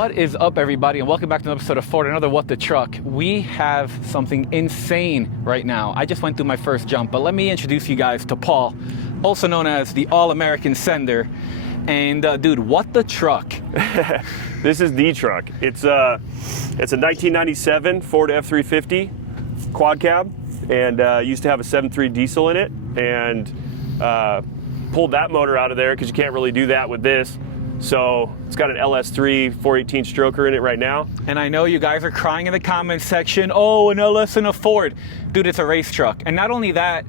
What is up, everybody, and welcome back to another episode of Ford, another What the Truck. We have something insane right now. I just went through my first jump, but let me introduce you guys to Paul, also known as the All-American Sender. And dude, what the truck? This is the truck. It's a 1997 Ford F350 quad cab, and used to have a 7.3 diesel in it, and pulled that motor out of there because you can't really do that with this. So it's got an LS3 418 stroker in it right now. And I know you guys are crying in the comments section, oh, an LS and a Ford. Dude, it's a race truck. And not only that,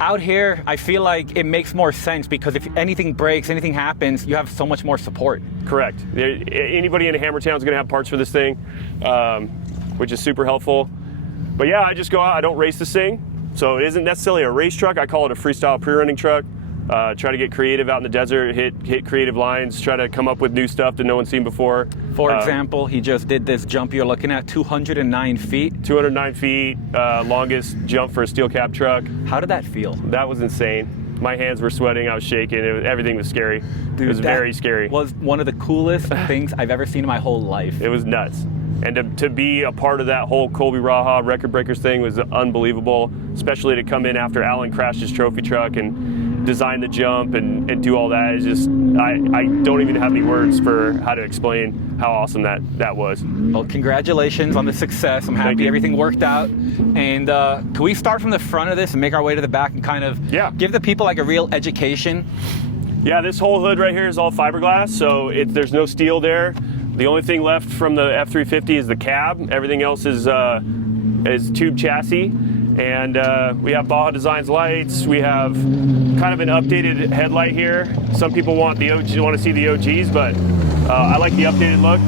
out here, I feel like it makes more sense because if anything breaks, anything happens, you have so much more support. Correct. Anybody in Hammertown is going to have parts for this thing, which is super helpful. But yeah, I just go out, I don't race this thing. So it isn't necessarily a race truck. I call it a freestyle pre-running truck. Try to get creative out in the desert, hit creative lines, try to come up with new stuff that no one's seen before. For example, he just did this jump you're looking at, 209 feet. 209 feet, longest jump for a steel cab truck. How did that feel? That was insane. My hands were sweating, I was shaking, everything was scary. Dude, it was very scary. Was one of the coolest things I've ever seen in my whole life. It was nuts. And to be a part of that whole Colby Raha Record Breakers thing was unbelievable, especially to come in after Alan crashed his trophy truck and design the jump and do all that. It's just, I don't even have any words for how to explain how awesome that was. Well, congratulations on the success. I'm happy everything worked out. And can we start from the front of this and make our way to the back and kind of give the people like a real education? Yeah, this whole hood right here is all fiberglass, so there's no steel there. The only thing left from the F350 is the cab. Everything else is tube chassis. And we have Baja Designs lights. We have kind of an updated headlight here. Some people want to see the OGs, but I like the updated look.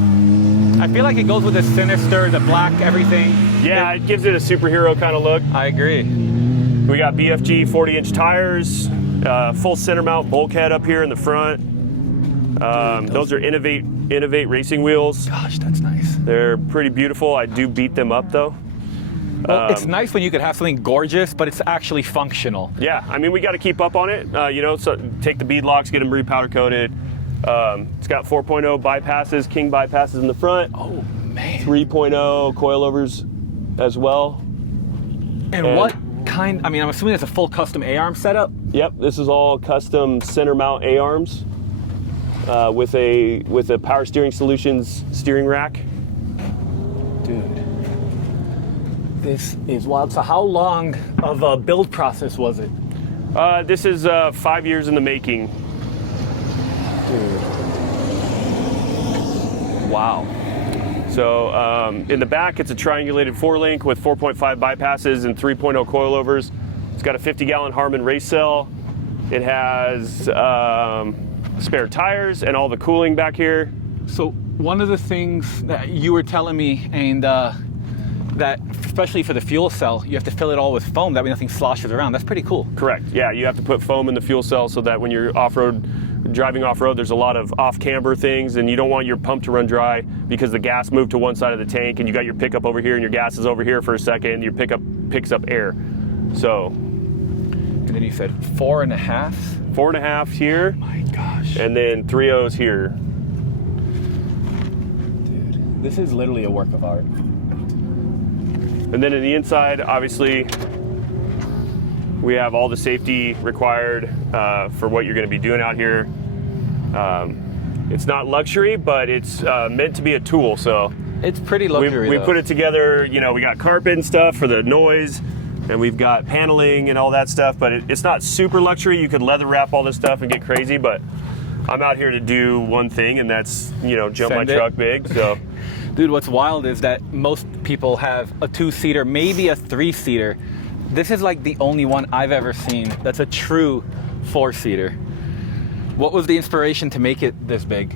I feel like it goes with the sinister, the black, everything. Yeah, it gives it a superhero kind of look. I agree. We got BFG 40-inch tires, full center mount bulkhead up here in the front. Those are Innovate racing wheels. Gosh, that's nice. They're pretty beautiful. I do beat them up though. Well, it's nice when you could have something gorgeous, but it's actually functional. Yeah, I mean, we got to keep up on it. So take the bead locks, get them repowder coated. It's got 4.0 bypasses, king bypasses in the front. Oh, man. 3.0 coilovers as well. And what kind, I mean, I'm assuming it's a full custom A-arm setup? Yep, this is all custom center mount A-arms. With a Power Steering Solutions steering rack. Dude, this is wild. So how long of a build process was it? This is 5 years in the making. Dude. Wow. So in the back, it's a triangulated 4-link with 4.5 bypasses and 3.0 coilovers. It's got a 50-gallon Harman race cell. It has spare tires and all the cooling back here. So one of the things that you were telling me, and that especially for the fuel cell, you have to fill it all with foam, that way nothing sloshes around. That's pretty cool. Correct. Yeah, you have to put foam in the fuel cell so that when you're driving off-road, there's a lot of off-camber things, and you don't want your pump to run dry because the gas moved to one side of the tank, and you got your pickup over here, and your gas is over here for a second, and your pickup picks up air. So. And then you said 4.5? 4.5 here. Oh my gosh. And then 3 O's here. Dude, this is literally a work of art. And then in the inside, obviously, we have all the safety required for what you're going to be doing out here. It's not luxury, but it's meant to be a tool. So it's pretty luxury. We put it together. We got carpet and stuff for the noise. And we've got paneling and all that stuff, but it's not super luxury. You could leather wrap all this stuff and get crazy, but I'm out here to do one thing, and that's, jump my truck big, so. Dude, what's wild is that most people have a 2-seater, maybe a 3-seater. This is like the only one I've ever seen that's a true 4-seater. What was the inspiration to make it this big?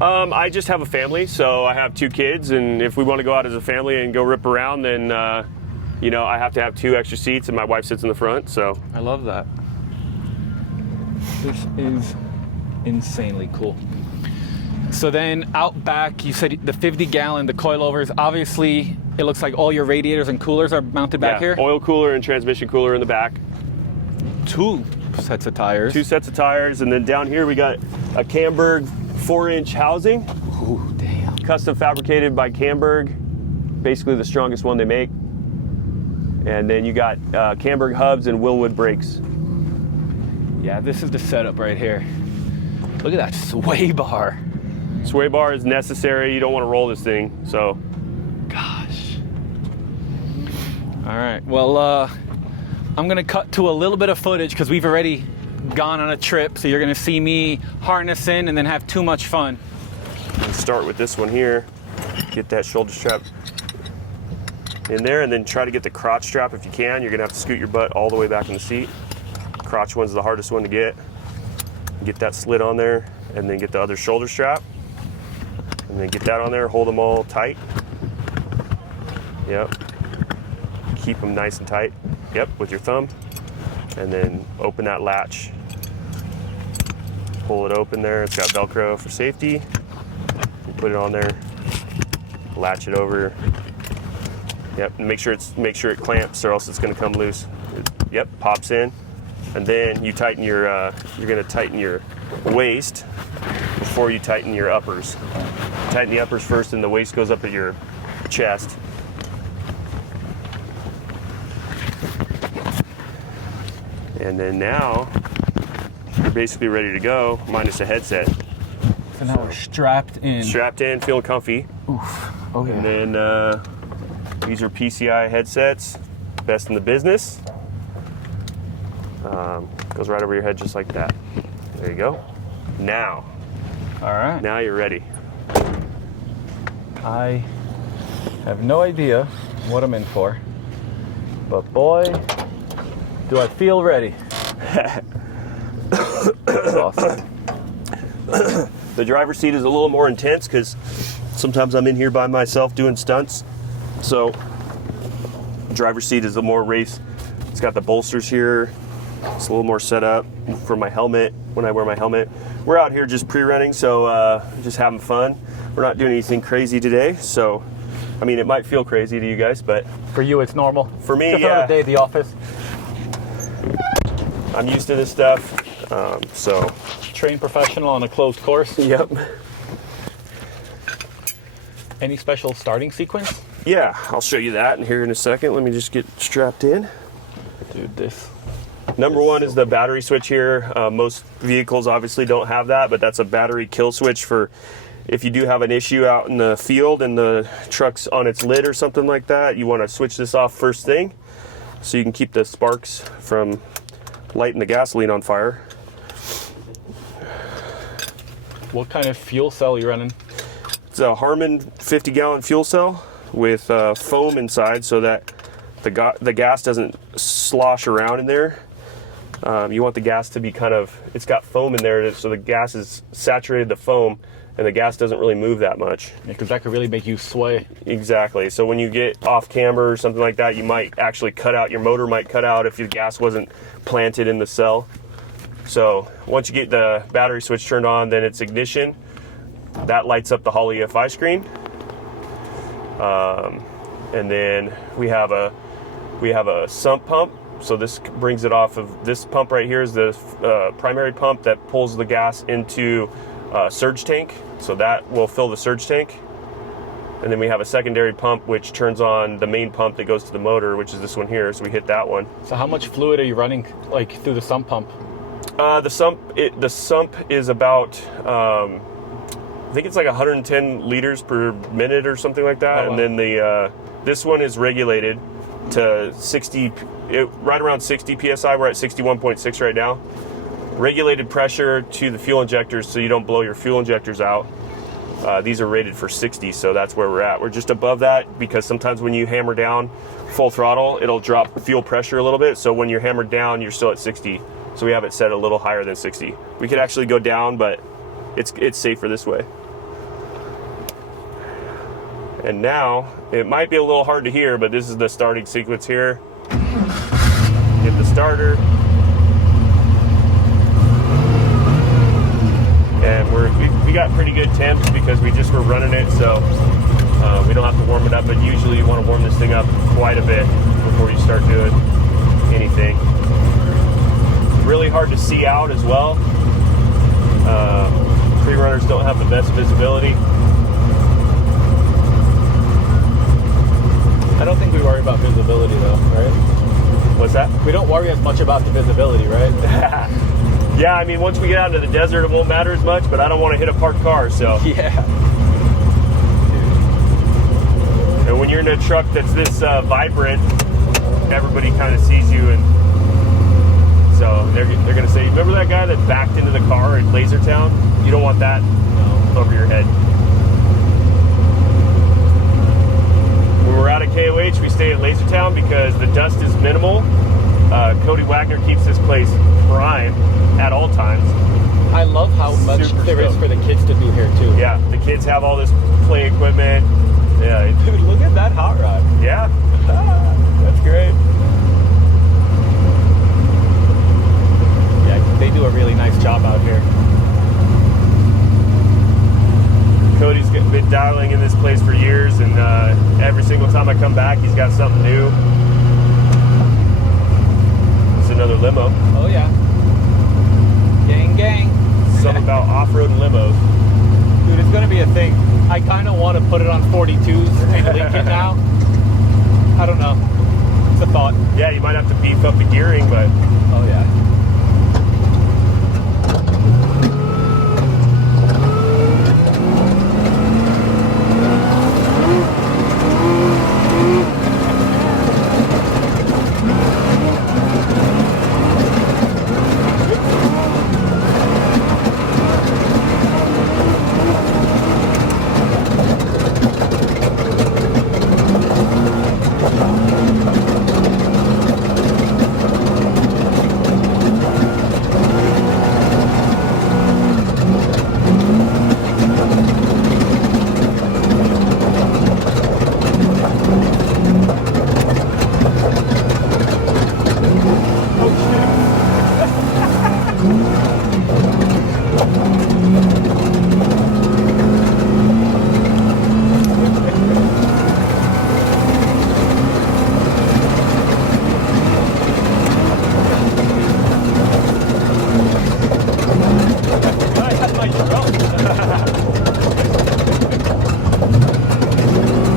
I just have a family, so I have 2 kids, and if we want to go out as a family and go rip around, then I have to have 2 extra seats, and my wife sits in the front, so. I love that. This is insanely cool. So then out back, you said the 50-gallon, the coilovers, obviously it looks like all your radiators and coolers are mounted back here? Oil cooler and transmission cooler in the back. 2 sets of tires. 2 sets of tires, and then down here we got a Camberg 4-inch housing. Ooh, damn. custom fabricated by Camberg, basically the strongest one they make. And then you got Camberg hubs and Willwood brakes. Yeah, this is the setup right here. Look at that sway bar. Sway bar is necessary. You don't want to roll this thing, so. Gosh. All right, well, I'm gonna cut to a little bit of footage because we've already gone on a trip, so you're gonna see me harnessing and then have too much fun. Let's start with this one here. Get that shoulder strap in there, and then try to get the crotch strap if you can. You're gonna have to scoot your butt all the way back in the seat. Crotch one's the hardest one to get. Get that slid on there, and then get the other shoulder strap. And then get that on there, hold them all tight. Yep. Keep them nice and tight. Yep, with your thumb. And then open that latch. Pull it open there. It's got Velcro for safety. You put it on there. Latch it over. Yep, and make sure it clamps, or else it's going to come loose. Yep, pops in, and then you tighten your. You're going to tighten your waist before you tighten your uppers. Tighten the uppers first, and the waist goes up at your chest. And then now you're basically ready to go, minus a headset. So now we're strapped in. Strapped in, feeling comfy. Oof. Oh yeah. And then these are PCI headsets, best in the business. Goes right over your head just like that. There you go. Now. All right. Now you're ready. I have no idea what I'm in for, but boy, do I feel ready. That's awesome. The driver's seat is a little more intense because sometimes I'm in here by myself doing stunts. So driver's seat is a more race. It's got the bolsters here. It's a little more set up for my helmet when I wear my helmet. We're out here just pre-running, so just having fun. We're not doing anything crazy today, so I mean, it might feel crazy to you guys, but For you, it's normal. For me, just yeah. another day at the office. I'm used to this stuff. So Trained professional on a closed course. yep. Any special starting sequence? Yeah, I'll show you that in here in a second. Let me just get strapped in. Dude, this. Number one is the battery switch here. Most vehicles obviously don't have that, but that's a battery kill switch for if you do have an issue out in the field and the truck's on its lid or something like that. You want to switch this off first thing so you can keep the sparks from lighting the gasoline on fire. What kind of fuel cell are you running? It's a Harman 50-gallon fuel cell with foam inside so that the gas doesn't slosh around in there. You want the gas to be it's got foam in there, so the gas is saturated the foam and the gas doesn't really move that much. Because that could really make you sway. Exactly. So when you get off camber or something like that, you might actually cut out, your motor might cut out if your gas wasn't planted in the cell. So once you get the battery switch turned on, then it's ignition. That lights up the Hall EFI screen. And then we have a sump pump. So this brings it off of this pump right here is the primary pump that pulls the gas into surge tank. So that will fill the surge tank. And then we have a secondary pump which turns on the main pump that goes to the motor, which is this one here. So we hit that one. So how much fluid are you running through the sump pump? The sump is about I think it's like 110 liters per minute or something like that. Oh, wow. And then this one is regulated to 60, right around 60 psi. We're at 61.6 right now. Regulated pressure to the fuel injectors so you don't blow your fuel injectors out. These are rated for 60, so that's where we're at. We're just above that because sometimes when you hammer down full throttle, it'll drop fuel pressure a little bit. So when you're hammered down, you're still at 60. So we have it set a little higher than 60. We could actually go down, but it's safer this way. And now, it might be a little hard to hear, but this is the starting sequence here. Hit the starter. And we got pretty good temps because we just were running it, so we don't have to warm it up, but usually you want to warm this thing up quite a bit before you start doing anything. Really hard to see out as well. Pre-runners don't have the best visibility. I don't think we worry about visibility though, right? What's that? We don't worry as much about the visibility, right? Yeah, I mean, once we get out into the desert, it won't matter as much, but I don't want to hit a parked car, so. Yeah. And when you're in a truck that's this vibrant, everybody kind of sees you, and so they're going to say, remember that guy that backed into the car in Lasertown? You don't want that over your head. When we're out at KOH, we stay at Lasertown because the dust is minimal. Cody Wagner keeps this place prime at all times. I love how much there is for the kids to do here too. Yeah, the kids have all this play equipment. Yeah, Dude, look at that hot rod. yeah. That's great. Yeah, they do a really nice job out here. Cody's been dialing in this place for years, and every single time I come back, he's got something new. It's another limo. Oh yeah. Gang, gang. Something about off-road limos. Dude, it's gonna be a thing. I kind of want to put it on 42s and link it now. I don't know. It's a thought. Yeah, you might have to beef up the gearing, but Oh yeah.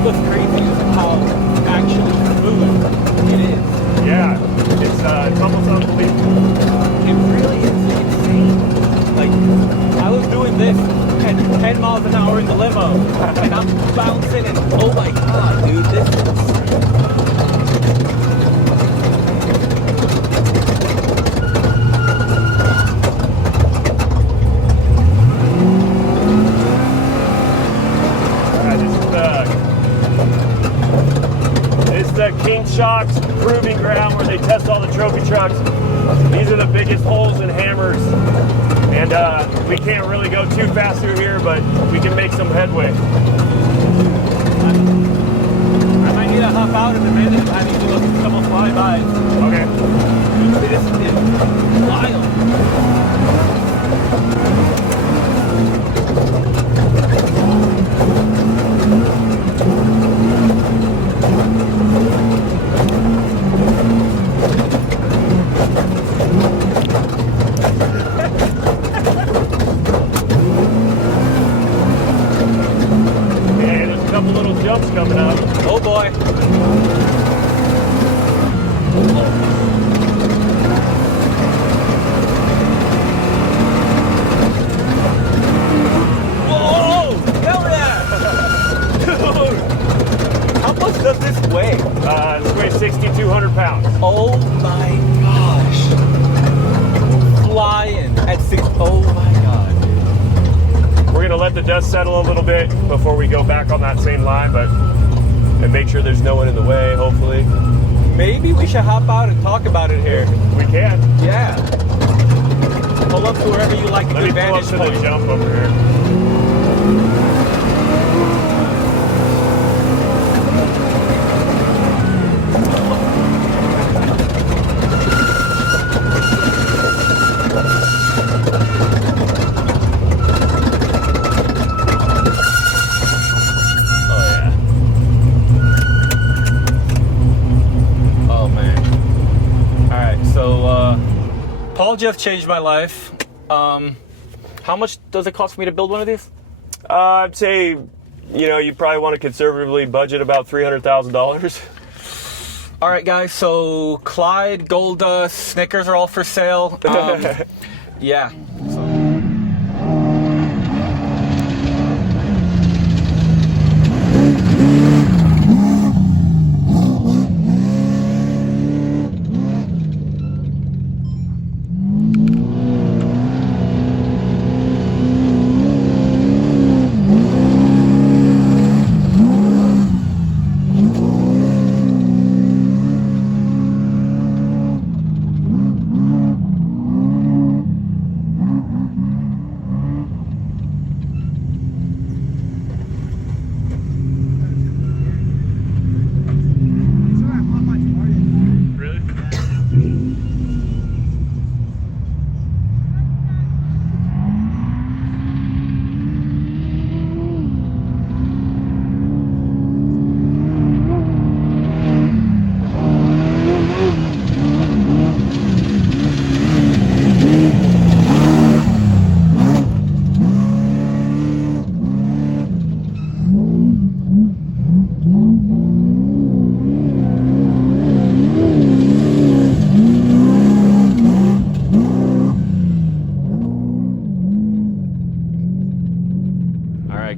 What's crazy is how actually smooth it is. yeah, it's almost unbelievable. It really is insane. Like, I was doing this at 10 miles an hour in the limo, and I'm bouncing, and oh my god, dude, this is insane. This is the King Shocks proving ground where they test all the trophy trucks. These are the biggest holes and hammers, and we can't really go too fast through here, but we can make some headway. I might need to hop out in a minute. I need to look at some of flybys. Okay. This is wild. And there's a couple little jumps coming up. Oh boy. Whoa! Hell yeah! Dude! How much does this weigh? This weighs 6,200 pounds. Oh my gosh. Flying at 6. Oh my god, dude. We're gonna let the dust settle a little bit before we go back on that same line, and make sure there's no one in the way, hopefully. Maybe we should hop out and talk about it here. We can. Yeah. Pull up to wherever you like a Let me good pull up vantage to point. the jump over here. Paul just changed my life. How much does it cost for me to build one of these? I'd say, you probably want to conservatively budget about $300,000. All right, guys. So Clyde, Gold Dust, Snickers are all for sale. Yeah.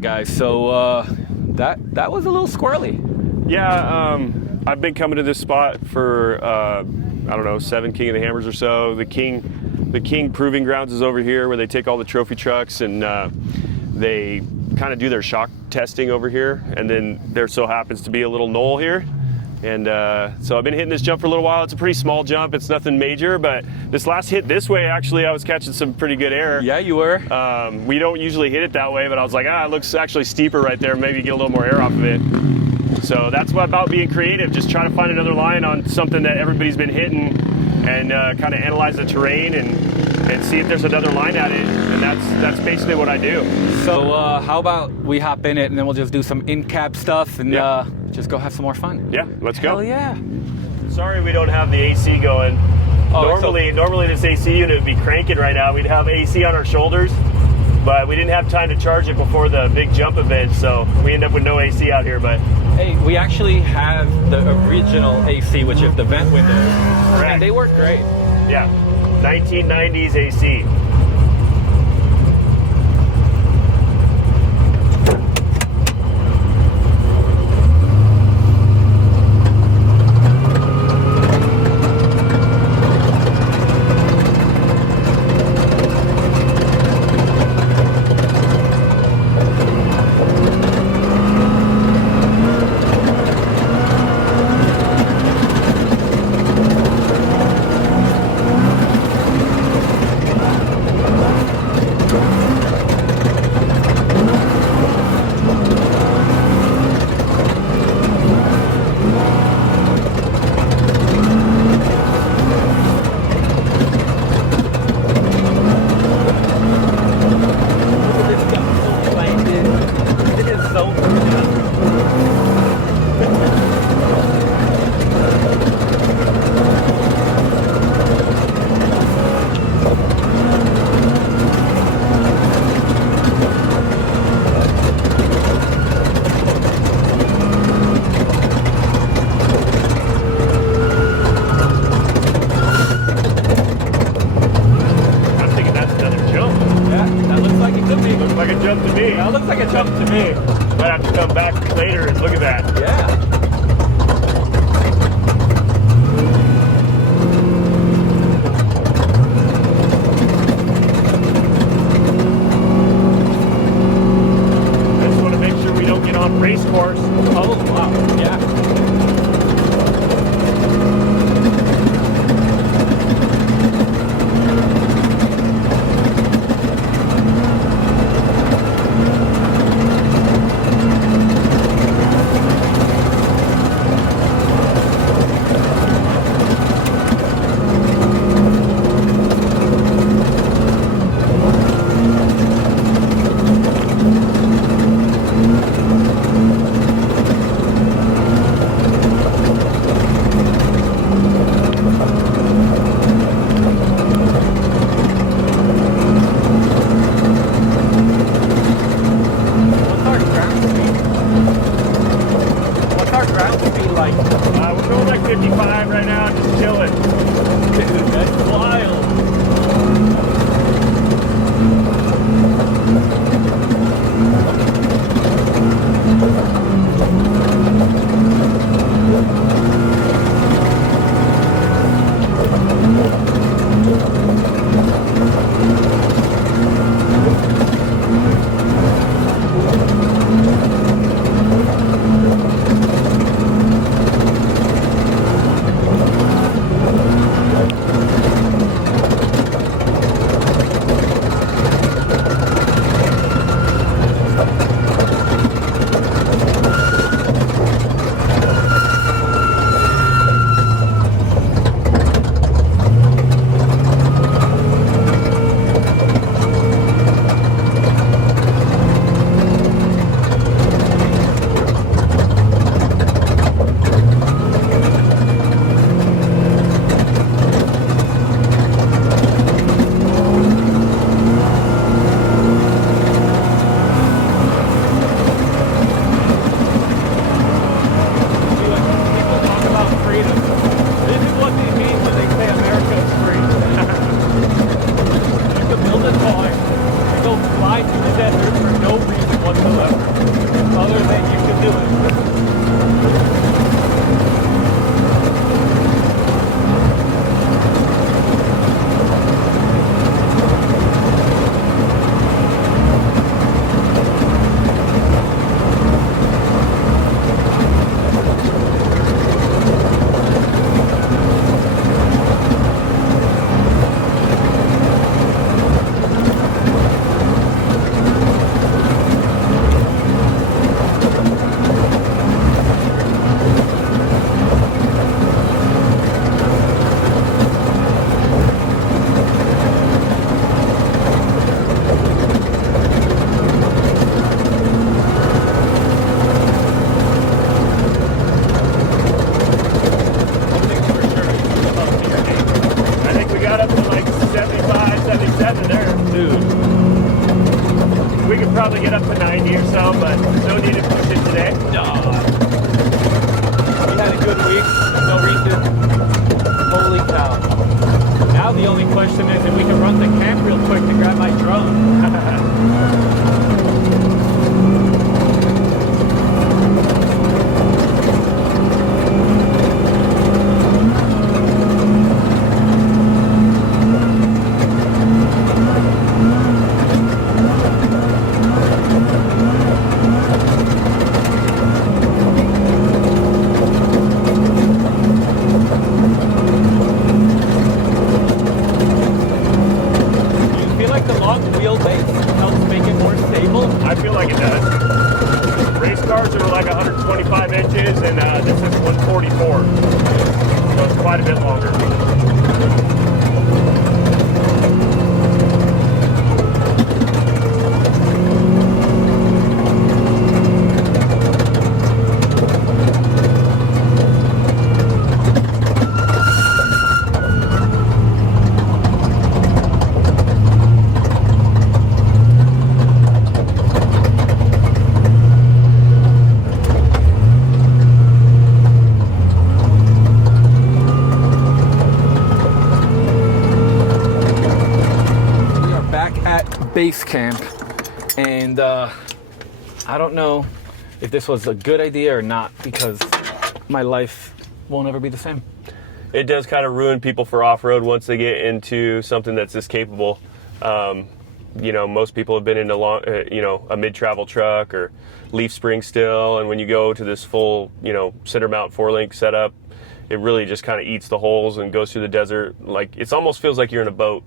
Guys, so that was a little squirrely. Yeah, I've been coming to this spot for I don't know, 7 King of the Hammers or so. The King Proving Grounds is over here, where they take all the trophy trucks and they kind of do their shock testing over here. And then there so happens to be a little knoll here. And so I've been hitting this jump for a little while. It's a pretty small jump. It's nothing major, but this last hit this way, actually, I was catching some pretty good air. Yeah, you were. We don't usually hit it that way, but I was like, it looks actually steeper right there. Maybe get a little more air off of it. So that's what about being creative. Just try to find another line on something that everybody's been hitting and kind of analyze the terrain and see if there's another line at it. And that's basically what I do. So how about we hop in it and then we'll just do some in-cab stuff and just go have some more fun. Yeah, let's go. Hell yeah. Sorry we don't have the AC going. Oh, normally this AC unit would be cranking right now. We'd have AC on our shoulders, but we didn't have time to charge it before the big jump event, so we end up with no AC out here. But hey, we actually have the original AC, which is the vent windows. Correct. And they work great. Yeah, 1990s AC. but no need to push it today. We had a good week, no reason. Holy cow. Now the only question is if we can run the camp real quick to grab my drone. I feel like it does. Race cars are like 125 inches, and this is 144, so it's quite a bit longer. Base camp, and I don't know if this was a good idea or not, because my life won't ever be the same. It does kind of ruin people for off-road once they get into something that's this capable. You know, most people have been in a mid-travel truck or leaf spring still, and when you go to this full, center mount 4-link setup, it really just kind of eats the holes and goes through the desert. Like, it almost feels like you're in a boat.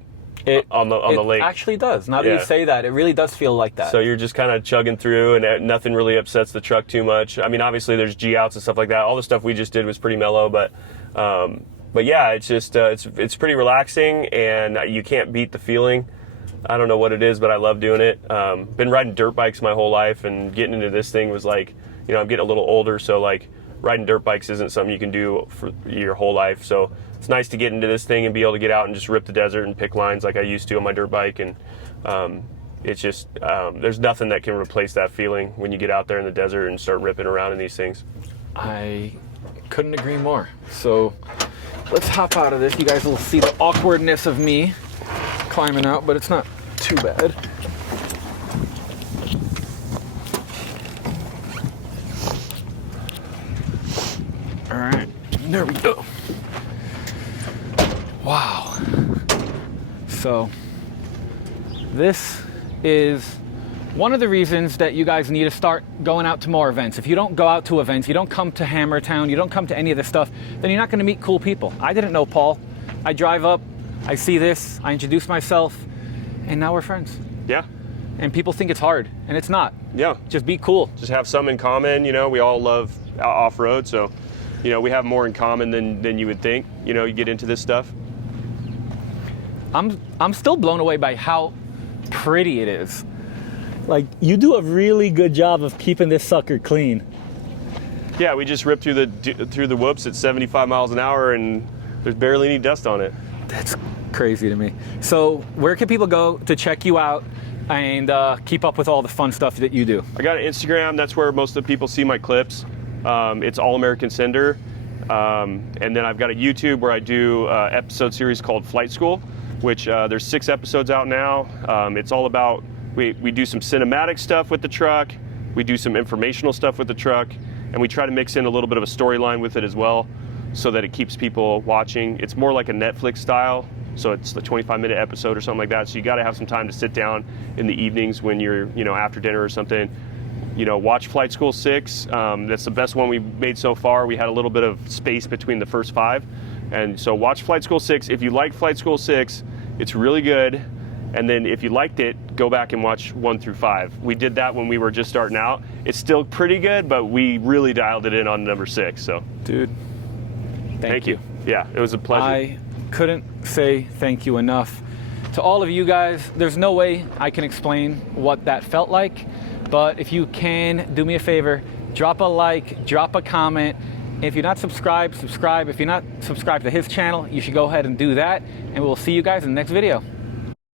On the lake. It actually does. Now that you say that, it really does feel like that. So you're just kind of chugging through, and nothing really upsets the truck too much. I mean, obviously there's G-outs and stuff like that. All the stuff we just did was pretty mellow, but yeah, it's just it's pretty relaxing, and you can't beat the feeling. I don't know what it is, but I love doing it. Been riding dirt bikes my whole life, and getting into this thing was like, I'm getting a little older, so like riding dirt bikes isn't something you can do for your whole life. So it's nice to get into this thing and be able to get out and just rip the desert and pick lines like I used to on my dirt bike. And it's just, there's nothing that can replace that feeling when you get out there in the desert and start ripping around in these things. I couldn't agree more. So let's hop out of this. You guys will see the awkwardness of me climbing out, but it's not too bad. All right, there we go. Wow. So this is one of the reasons that you guys need to start going out to more events. If you don't go out to events, you don't come to Hammertown, you don't come to any of this stuff, then you're not going to meet cool people. I didn't know Paul. I drive up, I see this, I introduce myself, and now we're friends. Yeah. And people think it's hard, and it's not. Yeah. Just be cool. Just have some in common. We all love off-road, so we have more in common than you would think. You get into this stuff. I'm still blown away by how pretty it is. Like, you do a really good job of keeping this sucker clean. Yeah, we just ripped through the whoops at 75 miles an hour, and there's barely any dust on it. That's crazy to me. So where can people go to check you out and keep up with all the fun stuff that you do? I got an Instagram. That's where most of the people see my clips. It's All American Sender. And then I've got a YouTube where I do an episode series called Flight School, which there's 6 episodes out now. It's all about, we do some cinematic stuff with the truck, we do some informational stuff with the truck, and we try to mix in a little bit of a storyline with it as well, so that it keeps people watching. It's more like a Netflix style, so it's the 25-minute episode or something like that. So you got to have some time to sit down in the evenings when you're, after dinner or something. Watch Flight School 6. That's the best one we've made so far. We had a little bit of space between the first 5. And so watch Flight School 6. If you like Flight School 6, it's really good. And then if you liked it, go back and watch 1 through 5. We did that when we were just starting out. It's still pretty good, but we really dialed it in on number 6. So, dude, thank you. Yeah, it was a pleasure. I couldn't say thank you enough. To all of you guys, there's no way I can explain what that felt like. But if you can, do me a favor, drop a like, drop a comment. If you're not subscribed, subscribe. If you're not subscribed to his channel, you should go ahead and do that. And we'll see you guys in the next video.